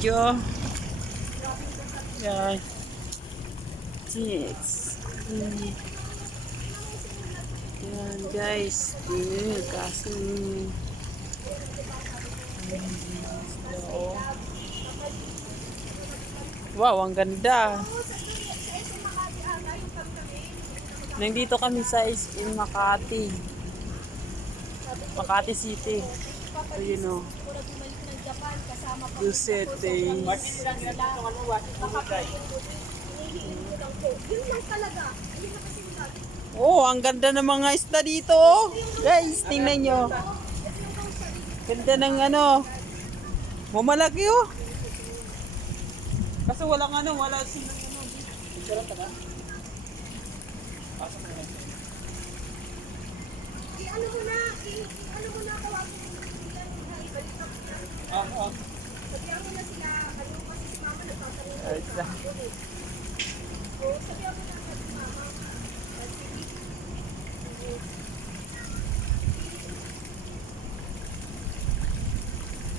video. Yan. Six. Yan guys. Kasi wow, ang ganda. Nandito kami sa in Makati. Makati City. So, you know. Lucete. Oh, ang ganda ng mga isda dito. Guys, tingnan nyo. Ganda ng ano. Mamalaki oh. Kasi walang ano, wala silang ano. Picture ka ba? Pasok na. Ano mo na, tawagin mo sila na ibalik na sila. Sabihan mo na sila, ano kasi si mama nagpaparin na sa hapon eh. So, sabihan mo na si mama.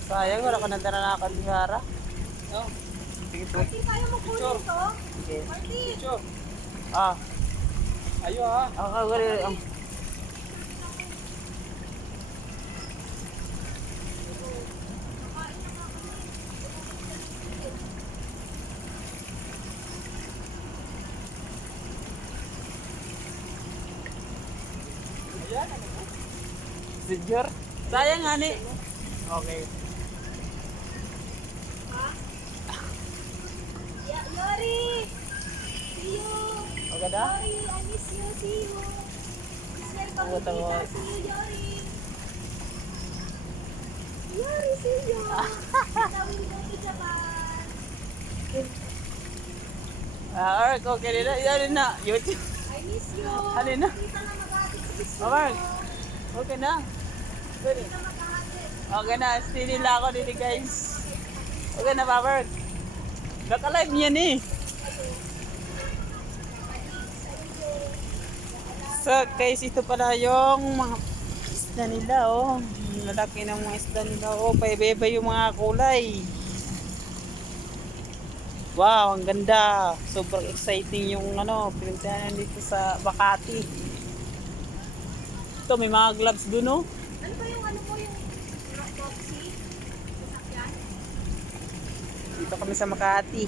Sayang, wala ka nang nananakan di Hara. Oh. Sige po. Martin, kaya mo kunin to? Sige. Martin! Ah. Ayo ha. Ako gari. Sejur. Sayang ani. Okay. Yori! See you! Okay dah? Yori, I miss you, see you! Miss Tawag, tawag. see you, Yori! Yori, see you! Now we go to Japan! Alright, okay na. Yan na. YouTube. I miss you! Ano na? Kita na mag-aatid sa gusto Alright. mo. Okay na. Pwede. Kita mag-aatid. Okay na. Stay nila ako dito guys. Okay na, Papa. Naka-live niyan eh. So guys, ito pala yung mga isda nila oh. Malaki ng mga isda nila oh. Paiba-iba yung mga kulay. Wow, ang ganda. Sobrang exciting yung ano, pinuntahan dito sa Makati. Ito, may mga gloves dun oh. Ano ba yung ano mo yung boxy? Sasakyan? Dito kami sa Makati.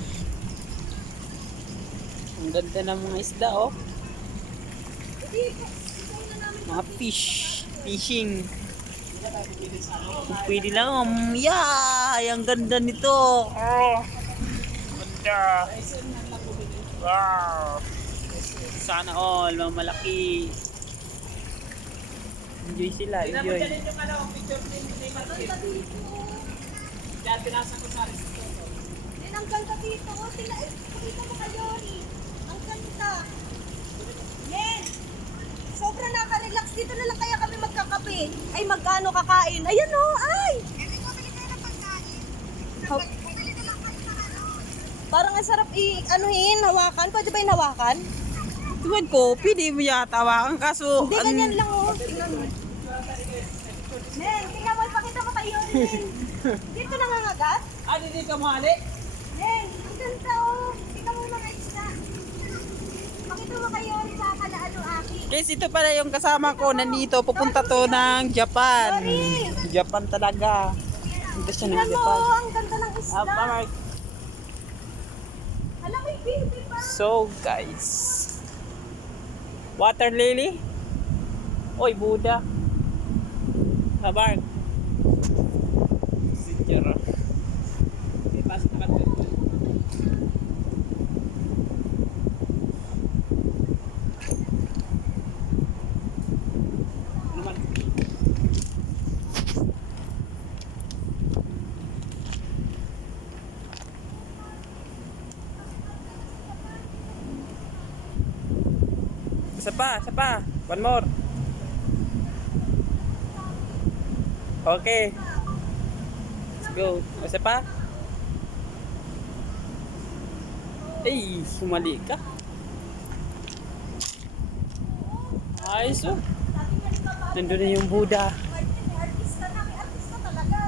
Ang ganda ng mga isda oh. Hindi, isayin na namin. Mga fish. Fishing. Pwede lang. Yeah! Ang ganda nito. Oh. Ganda. Wow. Sana all. Mga malaki. Enjoy sila. Enjoy. Ganda dito. Diyan pinasa ko sa resistor. Yan ang ganda dito. Pakita mo kay Yori. Ang ganda. Yan. Sobrang nakarelax. Dito na lang kaya kami magkakape. Ay, magkano kakain. Ayan o. Ay! Parang ang sarap i-anuhin, hawakan. Pwede ba yung hawakan? Tuwad ko, pwede mo yata hawakan kaso. Hindi, ganyan lang o. Tingnan mo. Nen, tingnan mo. Ipakita mo kay Yori. Dito nangangagat. Hindi ka mali. Nen, ang ganda o. Tingnan mo mga isda. Pakita mo kay Yori sa kalaano aki. Guys, ito pala yung kasama ko. Nandito, pupunta to ng Japan. Japan talaga. Dito siya ng Tingnan mo, Japan. ang ganda ng isda. Mark. Alam mo yung baby pa. So guys, water lily. Oy, Buddha. Mark. Si Jero. Pasok na ka. Naman. Isa pa. One more. Okay. Let's go. Isa pa. Ay, sumali ka. Ayos oh. Nandun na yung Buddha. May artista na, may artista talaga.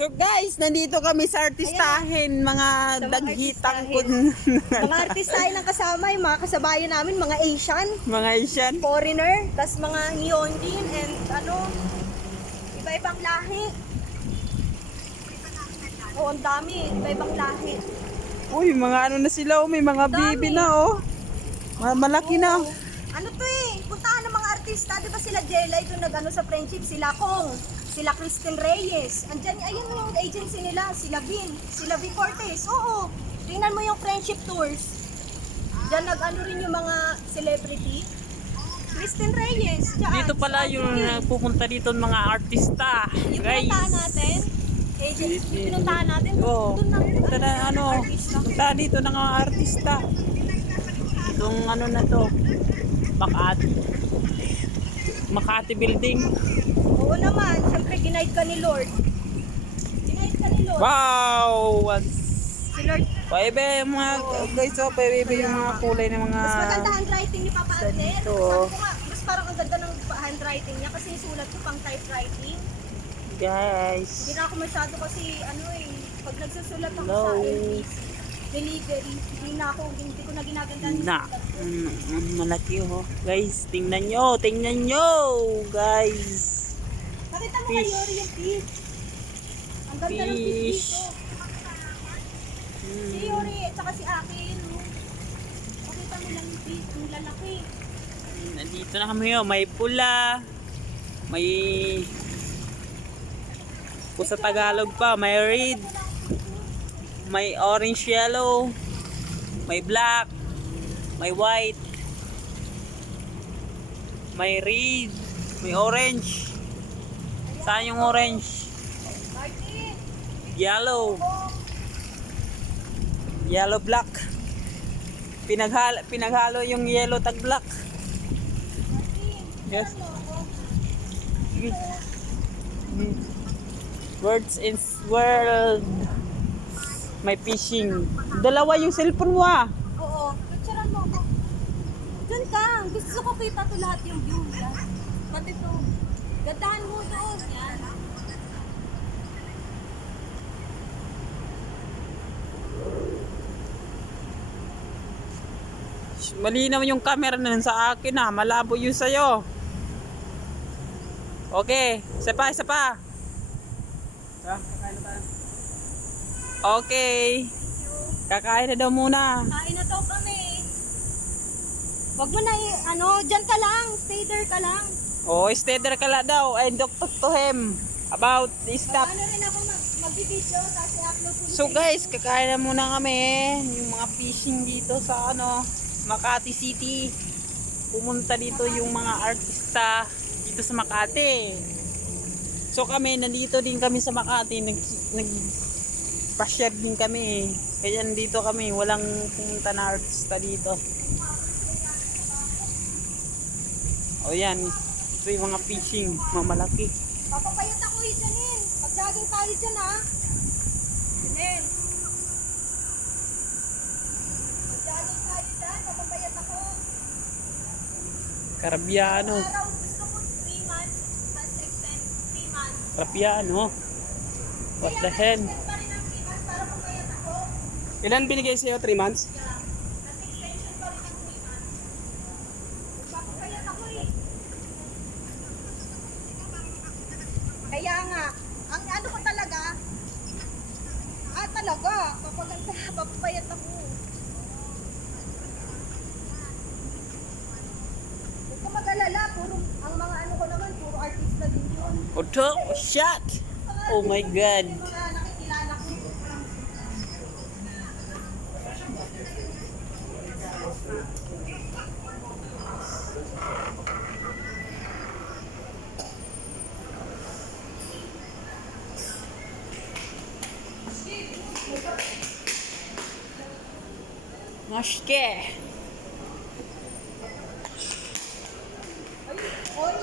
So guys, nandito kami sa artistahin, mga Sa mga daghitang Mga artistahin ang kasama, yung mga kasabayan namin, mga Asian, mga Asian. foreigner, tas mga Neon din, and iba-ibang lahi. Oo, ang dami, iba-ibang lahi. Uy, mga ano na sila, oh, may mga Dami. baby na, oh. Malaki na. Ano to puntahan ng mga artista, di ba sila Jella, ito nag-ano sa friendship, sila Kong, sila Kristen Reyes, andyan, ayun yung agency nila, sila Vin Cortez, oo, tingnan mo yung friendship tours, dyan nag-ano rin yung mga celebrity, Kristen Reyes, dyan, Dito pala si yung Ate pupunta dito ng mga artista, yung guys. pinuntahan natin, agency, yung pinuntahan natin, Oo. doon na, Punta na, ano, artista. punta dito ng mga artista. Itong ano na to, Makati building. Oo naman, syempre ginaid ka ni Lord. Wow! Si Lord. Paiba yung mga guys, oh, paiba yung mga kulay ng mga Mas maganda handwriting ni Papa Arnel. dito. Sabi ko nga, mas parang ang ganda ng handwriting niya kasi yung sulat ko pang typewriting. guys. Hindi na ako masyado kasi pag nagsusulat ako Hello. sa LBC, delivery, hindi ko na ginagandaan yung Na, sulat ko. malaki oh. Guys, tingnan nyo, guys. Pakita mo Fish. kayo yung fish. Ang ganda ng fish Fish. dito. Si Yuri at saka si Akin. Pakita mo lang yung fish, yung lalaki. Nandito na kami oh, may pula, may kung sa Tagalog pa, may red, may orange yellow, may black, may white, may red, may orange. Saan yung orange? Martin! Yellow. Yellow black. Pinaghalo yung yellow tag black. Martin! Yes. Ano ako? Sige. Words in world. May fishing. Dalawa yung cellphone mo ah. Oo. Picturean mo ako. Diyan ka. Gusto ko kita to lahat yung view. Yan. Pati to. Gadahan mo doon. Yan. Malinaw yung camera na sa akin ah. Malabo yung sa'yo. Okay. Isa pa. Okay. Kakain na daw muna. Kain na to kami. Wag mo na dyan ka lang. Stay there ka lang. Oh, stay there ka lang daw. I talk to him about the stuff. Ano rin ako mag-video tapos i-upload ko. So guys, kakain na muna kami. Yung mga fishing dito sa Makati City. Pumunta dito yung mga artista dito sa Makati. So kami, nandito din kami sa Makati. Nag-share din kami. Kaya nandito kami. Walang pumunta na artista dito. O yan. Ito yung mga fishing. Mamalaki. Papapayat ako Janin. Mag-jogging tayo dyan ha. Janin. Mag-jogging tayo dyan. Papapayat ako. Karabiano. Araw gusto ko 3 months. Tapos extend 3 months. Karabiano. What the hell? Extend pa rin ang 3 months para papayat ako. Ilan binigay sa'yo? 3 months? Tapos extension pa rin ang 3 months. Papapayat ako Kaya nga, ang ano ko talaga, papapayat ako. Huwag ka mag-alala, ang mga ano ko naman, puro artista din yun. Oto, shot! Oh my God! Yung mga nakikilala ko. Maske! Oy,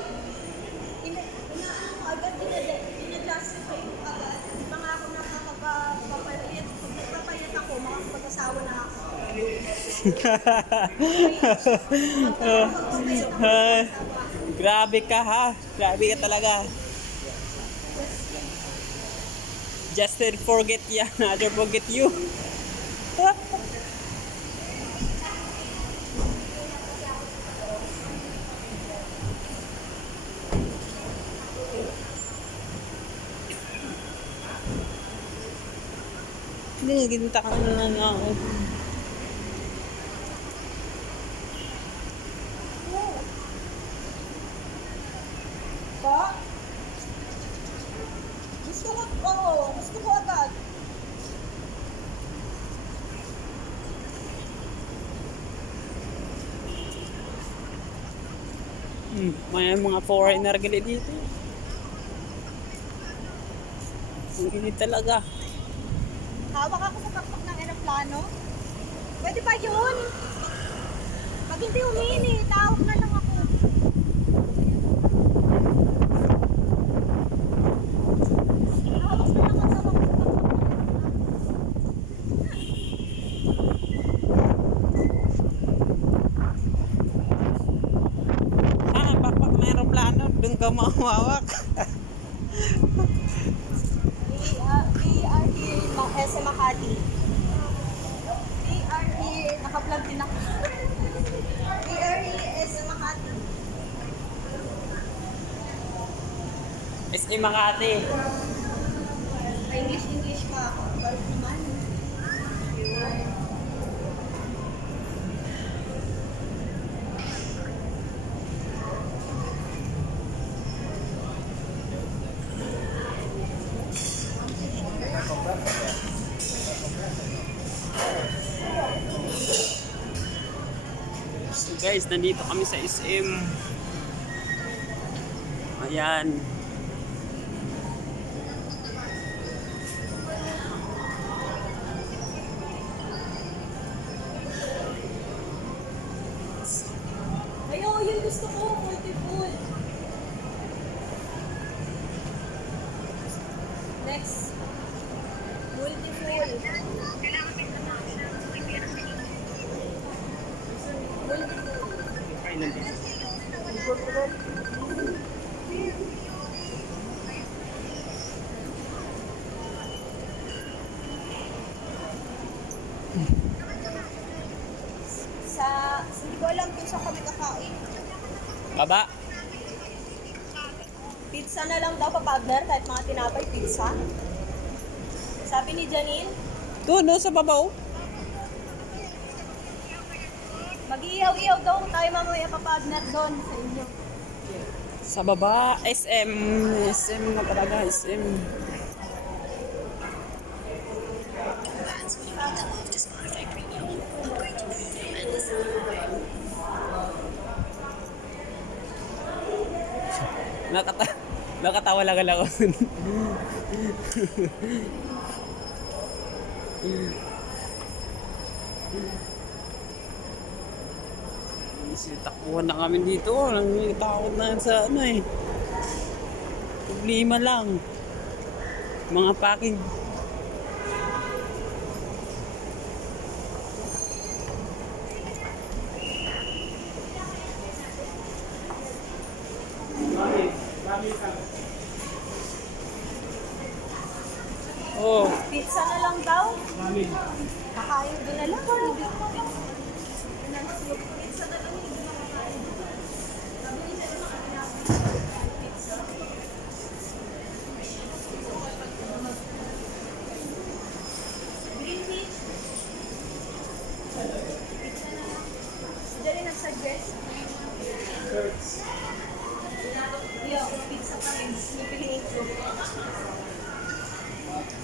agad dinadjustify ko agad. Di ba nga ako nakakapagpapayat? Pag nagpapayat ako, makakapag-asawa na ako. Grabe ka ha. Grabe ka talaga. Just forget ya, never forget you. Hindi, ginta ka na lang ako. Pa? Gusto ko agad. May mga foreigner gali dito. Ang init talaga. Hawak ako sa pakpak ng aeroplano. Pwede ba yun? Pag hindi umiinit, tawag na lang ako. Hawak na lang ako sa pakpak. Bakbak na aeroplano, doon ka mawawak. We are here in SM Makati. We are here, naka-vlog din ako. We are here SM Makati. SM Makati. May English pa ako. Balik naman. So guys, nandito kami sa SM. Ayan. Ayun, yun gusto ko. Multi-food. Next. Multi-food. Hindi ko alam kung saan kami kakain. Baba. Pizza na lang daw pa partner, kahit mga tinapay pizza. Sabi ni Janine, Doon, no, sa babaw. mag-iihaw-ihaw daw tayo mamaya pa partner doon sa inyo. Sa baba, SM. SM na talaga, SM. Nakatawa lang ako. Takbuhan na kami dito. Takot na sa ano eh. Problema lang. Mga packing. Oh, Pizza na lang daw? Kakain doon na lang. Pizza na lang. Hindi na kakain. Sabi ni Janine, pizza. Green beef. Pizza na lang. Si Janine nag-suggest. Yo, pizza pa rin. Pipili